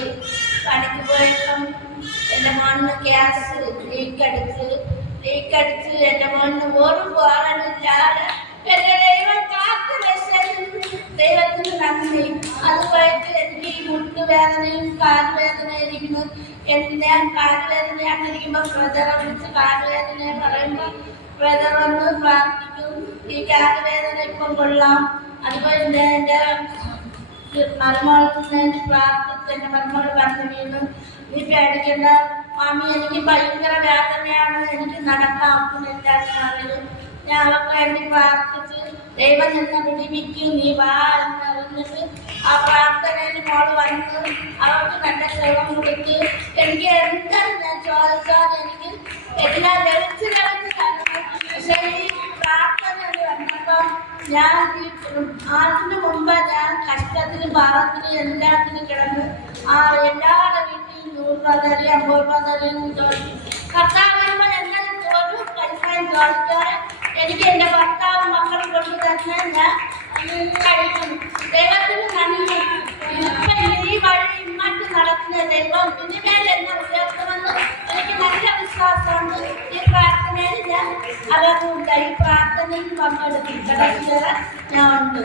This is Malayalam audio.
പോയി. പണിക്ക് പോയപ്പം എൻ്റെ മോന് ഗ്യാസ് ലീക്കടിച്ച് എൻ്റെ മോന് ഒരു പോകാനില്ലാതെ എൻ്റെ ദൈവം കാത്തു രക്ഷത്തിന് ദൈവത്തിന് നന്ദി. അതുമായിട്ട് എനിക്ക് ഈ മുട്ടുവേദനയും കാലുവേദനയായിരിക്കുന്നു. ഞാൻ കാലുവേദനയാണിരിക്കുമ്പോൾ ബ്രദറെ വിളിച്ച് കാലുവേദന പറയുമ്പോൾ ബ്രദർ വന്ന് പ്രാർത്ഥിക്കും. ഈ കാലുവേദന ഇപ്പം കൊള്ളാം. അതുപോലെ എൻ്റെ മരുമോൾ പ്രാർത്ഥിച്ച് എൻ്റെ മരുമോൾ പറഞ്ഞു വീണു, നീ പേടിക്കേണ്ട മാമി, എനിക്ക് ഭയങ്കര വേദനയാണ്, എനിക്ക് നടക്കാൻ ഒക്കുന്നില്ല. ഞാൻ അവർക്ക് വേണ്ടി പ്രാർത്ഥിച്ച് ദൈവം നിന്നെ വിടിവിക്കും, നീ വാ എന്ന് പറഞ്ഞിട്ട് ആ പ്രാർത്ഥനയിൽ മോള് വന്ന് അവർക്ക് നല്ല ദൈവം കൊടുത്ത് എനിക്ക് എന്താണ് ഞാൻ ചോദിച്ചാൽ എനിക്ക് എല്ലാം ലഭിച്ച് പക്ഷേ ഈ പ്രാർത്ഥന വന്നപ്പോൾ ഞാൻ അതിന് മുമ്പ് ഞാൻ കഷ്ടത്തിനും പാപത്തിനും എല്ലാത്തിനും കിടന്ന് എല്ലാവരുടെ വീട്ടിൽ 100 രൂപ തരും 50 രൂപ തരും ചോദിച്ചു. കർത്താവ് വരുമ്പോൾ എന്നാലും ഒരു പൈസയും ചോദിച്ചാൽ എനിക്ക് എൻ്റെ ഭർത്താവ് മക്കൾ കൊണ്ട് തന്നെ ഞാൻ കഴിക്കുന്നു. ദൈവത്തിന് നന്ദി. ഇപ്പം ഈ വഴി ഇങ്ങോട്ട് നടക്കുന്ന ദൈവം ഇനിമേൽ എന്നെ ഉയർത്തുമെന്ന് എനിക്ക് നല്ല വിശ്വാസമുണ്ട്. ഈ പ്രാർത്ഥനയിൽ ഞാൻ അവർക്കുണ്ട്. ഈ പ്രാർത്ഥനയിൽ പങ്കെടുക്കും ഞാൻ ഉണ്ട്.